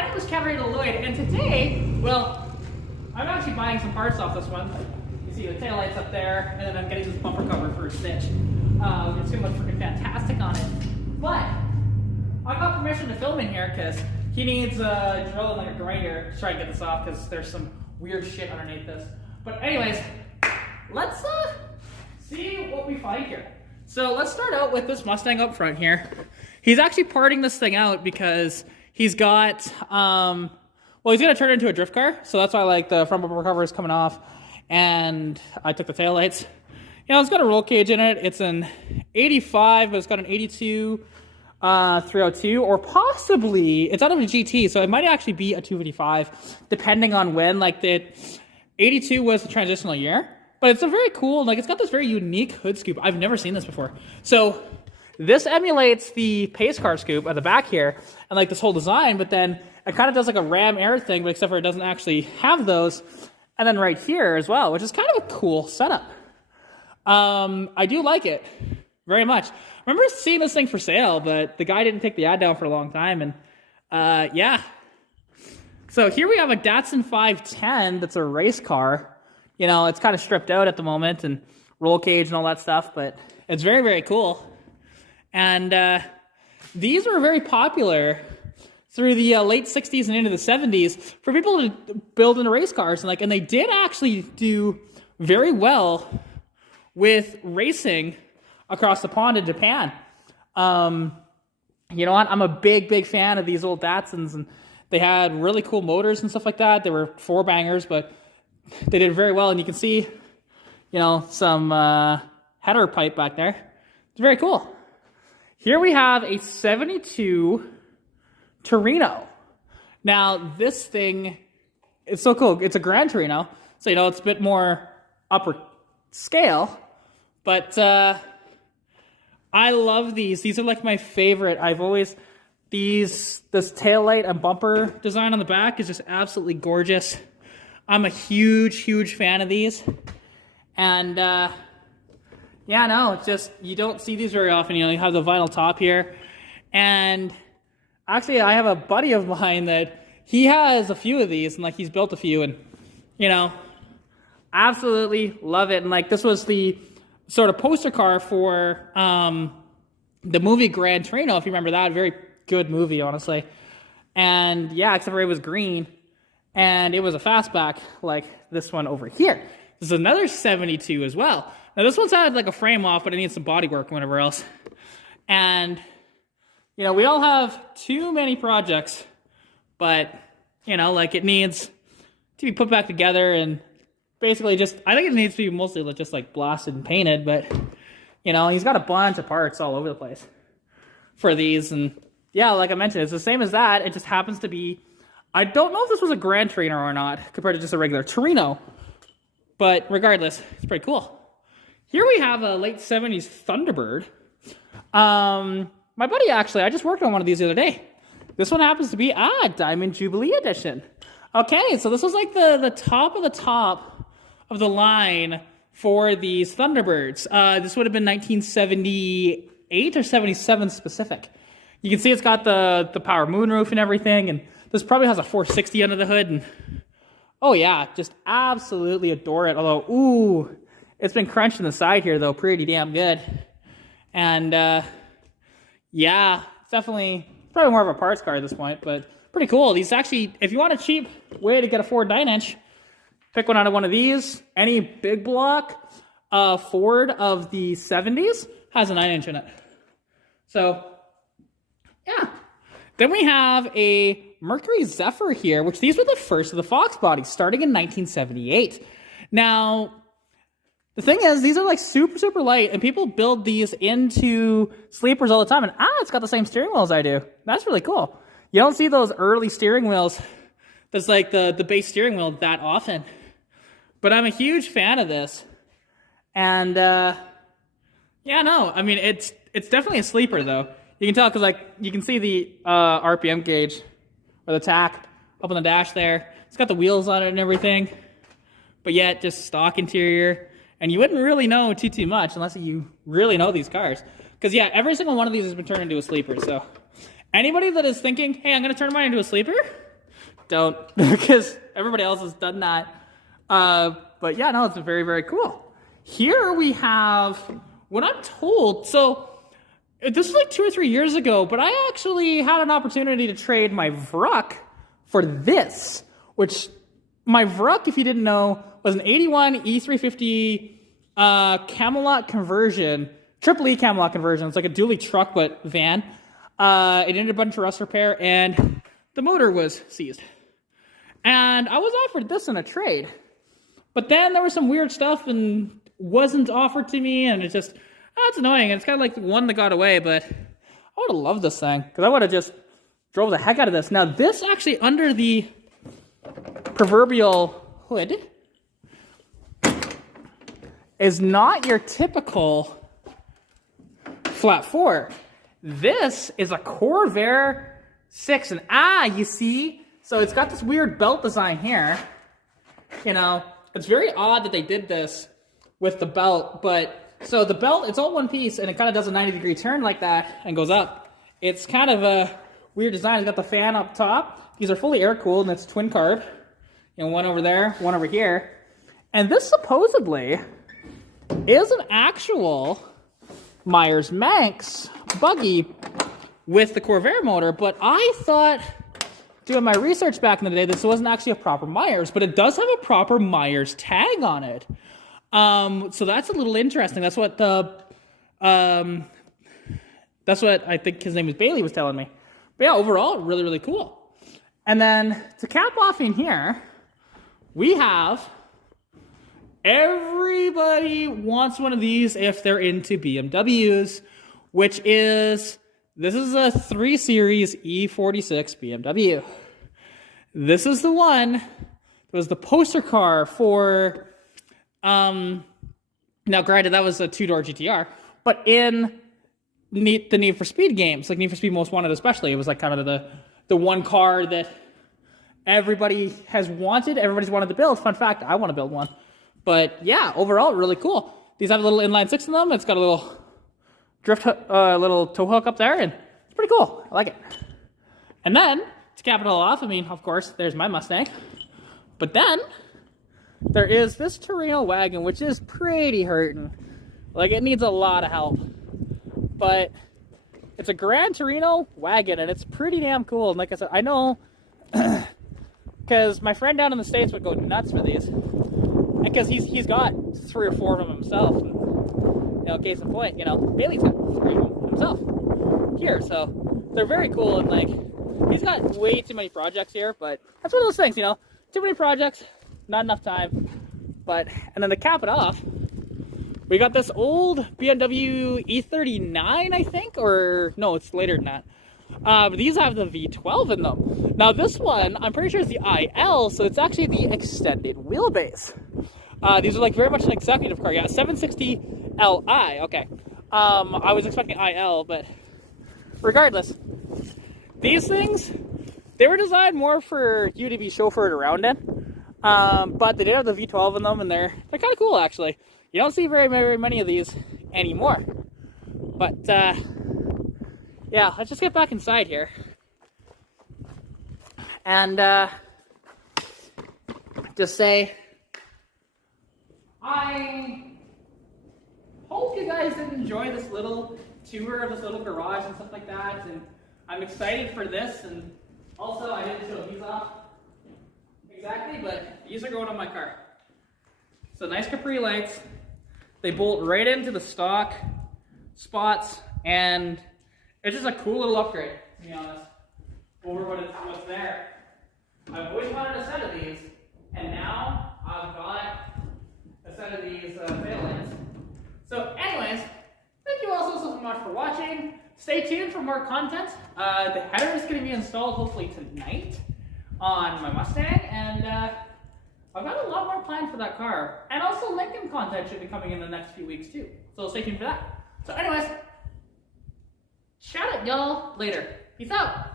My name is Katarina Lloyd, and today, well, I'm actually buying some parts off this one. You see the taillights up there, and then I'm getting this bumper cover for a stitch. It's gonna look freaking fantastic on it. But I got permission to film in here because he needs a drill and like a grinder to try and get this off because there's some weird shit underneath this. But anyways, let's see what we find here. So let's start out with this Mustang up front here. He's actually parting this thing out because he's got, well, he's gonna turn it into a drift car. So that's why like the front bumper cover is coming off and I took the taillights. You know, it's got a roll cage in it. It's an 85, but it's got an 82 302, or possibly, it's out of a GT, so it might actually be a 255, depending on when. Like the 82 was the transitional year. But it's a very cool, like it's got this very unique hood scoop. I've never seen this before. So this emulates the pace car scoop at the back here and like this whole design, but then it kind of does like a ram air thing, but except for it doesn't actually have those. And then right here as well, which is kind of a cool setup. I do like it very much. I remember seeing this thing for sale, but the guy didn't take the ad down for a long time. And yeah. So here we have a Datsun 510 that's a race car. You know, it's kind of stripped out at the moment and roll cage and all that stuff, but it's very, very cool. And these were very popular through the late 60s and into the 70s for people to build into race cars. And they did actually do very well with racing across the pond in Japan. You know what? I'm a big, big fan of these old Datsuns, and they had really cool motors and stuff like that. They were four bangers, but they did very well, and you can see, you know, some header pipe back there. It's very cool. Here we have a 72 Torino. Now, this thing is so cool. It's a Grand Torino, so, you know, it's a bit more upper scale, but I love these. These are like my favorite. I've always, this taillight and bumper design on the back is just absolutely gorgeous. I'm a huge, huge fan of these. And yeah, no, it's just, you don't see these very often. You know, you have the vinyl top here. And actually, I have a buddy of mine that he has a few of these, and like he's built a few, and you know, absolutely love it. And like this was the sort of poster car for the movie Gran Torino, if you remember that. Very good movie, honestly. And yeah, except for it was green. And it was a fastback like this one over here. This is another 72 as well. Now this one's had like a frame off, but it needs some body work and whatever else. And, you know, we all have too many projects, but, you know, like it needs to be put back together and basically just, I think it needs to be mostly just like blasted and painted, but, you know, he's got a bunch of parts all over the place for these. And yeah, like I mentioned, it's the same as that. It just happens to be, I don't know if this was a Grand Torino or not, compared to just a regular Torino. But regardless, it's pretty cool. Here we have a late 70s Thunderbird. My buddy actually, I just worked on one of these the other day. This one happens to be, Diamond Jubilee Edition. Okay, so this was like the top of the line for these Thunderbirds. This would have been 1978 or 77 specific. You can see it's got the power moonroof and everything, and this probably has a 460 under the hood, and oh yeah, just absolutely adore it. Although, ooh, it's been crunched in the side here though, pretty damn good. And yeah, it's definitely probably more of a parts car at this point, but pretty cool. These actually, if you want a cheap way to get a Ford 9-inch, pick one out of one of these. Any big block Ford of the 70s has a 9-inch in it. So yeah. Then we have a Mercury Zephyr here, which these were the first of the Fox bodies, starting in 1978. Now, the thing is, these are like super, super light, and people build these into sleepers all the time, and it's got the same steering wheel as I do. That's really cool. You don't see those early steering wheels that's like the base steering wheel that often. But I'm a huge fan of this. And yeah, no, I mean, it's definitely a sleeper, though. You can tell because, like, you can see the RPM gauge or the tach up on the dash there. It's got the wheels on it and everything, but yet just stock interior. And you wouldn't really know too much unless you really know these cars. Because, yeah, every single one of these has been turned into a sleeper. So anybody that is thinking, hey, I'm going to turn mine into a sleeper, don't, because everybody else has done that. But yeah, no, it's very, very cool. Here we have, what I'm told, so this was like 2 or 3 years ago, but I actually had an opportunity to trade my Vruk for this, which my Vruk, if you didn't know, was an 81 E350 Camelot Conversion, triple E Camelot Conversion. It's like a dually truck, but van. It needed a bunch of rust repair, and the motor was seized. And I was offered this in a trade. But then there was some weird stuff and wasn't offered to me, and it's just, it's annoying. It's kind of like the one that got away, but I would have loved this thing, because I would have just drove the heck out of this. Now, this actually, under the proverbial hood, is not your typical flat four. This is a Corvair 6, and you see, so it's got this weird belt design here. You know, it's very odd that they did this with the belt, but so the belt, it's all one piece, and it kind of does a 90-degree turn like that and goes up. It's kind of a weird design. It's got the fan up top. These are fully air-cooled, and it's twin carb. You know, one over there, one over here. And this supposedly is an actual Myers-Manx buggy with the Corvair motor, but I thought, doing my research back in the day, this wasn't actually a proper Myers, but it does have a proper Myers tag on it. So that's a little interesting. That's what I think his name is Bailey was telling me. But yeah, overall, really, really cool. And then to cap off in here, we have, everybody wants one of these if they're into BMWs, which is, this is a 3 Series E46 BMW. This is the one that was the poster car for, now granted that was a 2-door GTR, but in the Need for Speed games, like Need for Speed Most Wanted especially, it was like kind of the one car that everybody has wanted, everybody's wanted to build. Fun fact, I want to build one. But yeah, overall, really cool. These have a little inline 6 in them. It's got a little little tow hook up there, and it's pretty cool. I like it. And then, to cap it all off, I mean, of course, there's my Mustang. But then, there is this Torino wagon, which is pretty hurting. Like, it needs a lot of help. But it's a Gran Torino wagon, and it's pretty damn cool. And like I said, I know, because my friend down in the States would go nuts for these. Because he's got 3 or 4 of them himself. And, you know, case in point, you know, Bailey's got 3 of them himself here. So they're very cool, and like, he's got way too many projects here, but that's one of those things, you know, too many projects, not enough time. But, and then to cap it off, we got this old BMW E39, I think, or no, it's later than that. But these have the V12 in them. Now this one, I'm pretty sure is the IL, so it's actually the extended wheelbase. These are like very much an executive car. Yeah, 760 Li. Okay. I was expecting IL, but regardless, these things, they were designed more for you to be chauffeured around in. But they did have the V12 in them, and they're kind of cool actually. You don't see very, very many of these anymore. But yeah, let's just get back inside here. And just say, I hope you guys did enjoy this little tour of this little garage and stuff like that. And I'm excited for this. And also, I didn't show these off exactly, but these are going on my car. So nice Capri lights. They bolt right into the stock spots, and it's just a cool little upgrade, to be honest, over what's there. I've always wanted a set of these, and now I've got a set of these tail lamps. So anyways, thank you all so much for watching. Stay tuned for more content. The header is going to be installed hopefully tonight on my Mustang, and I've got a lot more planned for that car. And also Lincoln content should be coming in the next few weeks too. So stay tuned for that. So anyways, shout out y'all later. Peace out.